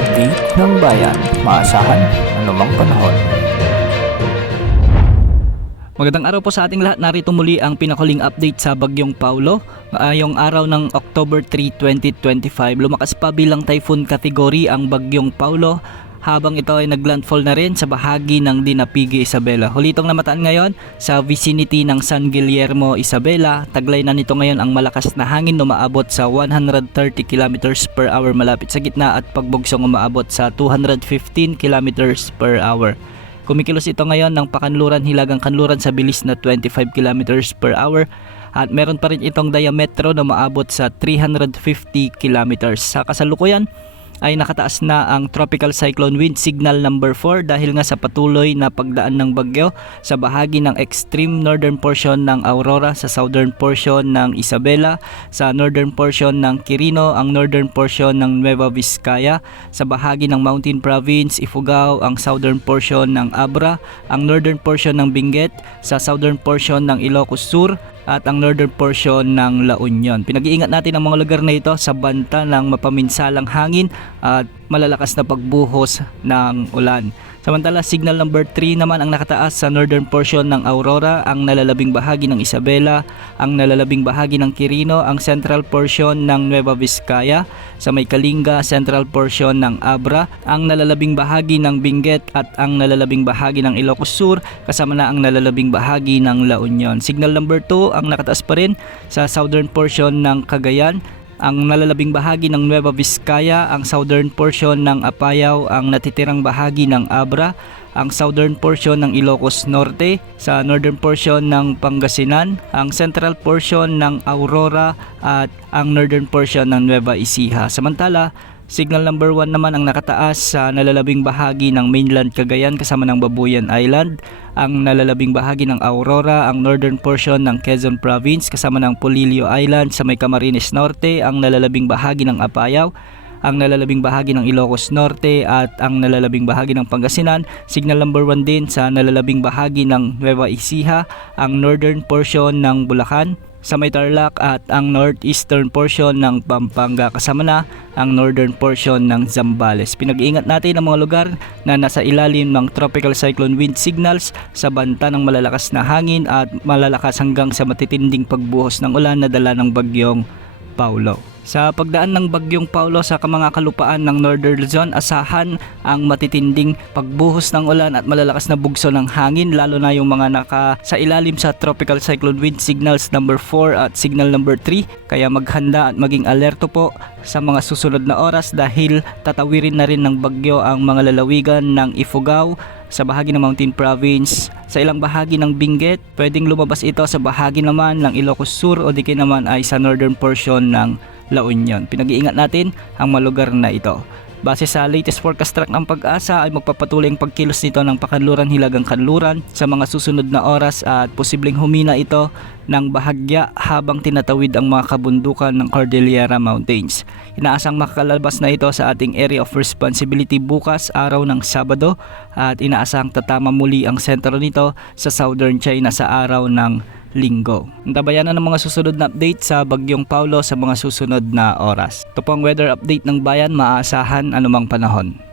update ng bayan. Maasahan anumang panahon. Magandang araw po sa ating lahat. Narito muli ang pinakuling update sa Bagyong Paulo. Ngayong araw ng October 3, 2025, lumakas pa bilang typhoon category ang Bagyong Paulo habang ito ay naglandfall na rin sa bahagi ng Dinapigue, Isabela. Huli itong namataan ngayon sa vicinity ng San Guillermo, Isabela. Taglay na nito ngayon ang malakas na hangin na umaabot sa 130 km per hour malapit sa gitna at pagbugsong umaabot sa 215 km per hour. Kumikilos ito ngayon ng pakanluran hilagang kanluran sa bilis na 25 km per hour at meron pa rin itong diametro na maabot sa 350 km. Sa kasalukuyan ay nakataas na ang Tropical Cyclone Wind Signal number 4 dahil nga sa patuloy na pagdaan ng bagyo sa bahagi ng extreme northern portion ng Aurora, sa southern portion ng Isabela, sa northern portion ng Quirino, ang northern portion ng Nueva Vizcaya, sa bahagi ng Mountain Province, Ifugao, ang southern portion ng Abra, ang northern portion ng Benguet, sa southern portion ng Ilocos Sur, at ang northern portion ng La Union. Pinag-iingat natin ang mga lugar na ito sa banta ng mapaminsalang hangin at malalakas na pagbuhos ng ulan. Samantala, signal number 3 naman ang nakataas sa northern portion ng Aurora, ang nalalabing bahagi ng Isabela, ang nalalabing bahagi ng Quirino, ang central portion ng Nueva Vizcaya, sa may Kalinga, central portion ng Abra, ang nalalabing bahagi ng Benguet at ang nalalabing bahagi ng Ilocos Sur, kasama na ang nalalabing bahagi ng La Union. Signal number 2 ang nakataas pa rin sa southern portion ng Cagayan, ang nalalabing bahagi ng Nueva Vizcaya, ang southern portion ng Apayao, ang natitirang bahagi ng Abra, ang southern portion ng Ilocos Norte, sa northern portion ng Pangasinan, ang central portion ng Aurora at ang northern portion ng Nueva Ecija. Samantala, signal number 1 naman ang nakataas sa nalalabing bahagi ng mainland Cagayan kasama ng Babuyan Island, ang nalalabing bahagi ng Aurora, ang northern portion ng Quezon Province kasama ng Polillo Island, sa may Camarines Norte, ang nalalabing bahagi ng Apayao, ang nalalabing bahagi ng Ilocos Norte at ang nalalabing bahagi ng Pangasinan. Signal number 1 din sa nalalabing bahagi ng Nueva Ecija, ang northern portion ng Bulacan, sa may Tarlac at ang northeastern portion ng Pampanga kasama na ang northern portion ng Zambales. Pinag-iingat natin ang mga lugar na nasa ilalim ng Tropical Cyclone Wind Signals sa banta ng malalakas na hangin at malalakas hanggang sa matitinding pagbuhos ng ulan na dala ng Bagyong Paulo. Sa pagdaan ng Bagyong Paulo sa mga kalupaan ng Northern Luzon, asahan ang matitinding pagbuhos ng ulan at malalakas na bugso ng hangin, lalo na yung mga naka sa ilalim sa Tropical Cyclone Wind Signals number 4 at signal number 3. Kaya maghanda at maging alerto po sa mga susunod na oras dahil tatawirin na rin ng bagyo ang mga lalawigan ng Ifugao, sa bahagi ng Mountain Province, sa ilang bahagi ng Benguet. Pwedeng lumabas ito sa bahagi naman ng Ilocos Sur o di kaya naman ay sa northern portion ng La Union. Pinag-iingat natin ang mga lugar na ito. Base sa latest forecast track ng Pag-asa ay magpapatuloy ang pagkilos nito ng pakanluran hilagang kanluran sa mga susunod na oras at posibleng humina ito ng bahagya habang tinatawid ang mga kabundukan ng Cordillera Mountains. Inaasang makakalabas na ito sa ating area of responsibility bukas, araw ng Sabado, at inaasang tatama muli ang sentro nito sa southern China sa araw ng Linggo. Antabayan na ng mga susunod na update sa Bagyong Paulo sa mga susunod na oras. Ito po ang weather update ng bayan, maaasahan anumang panahon.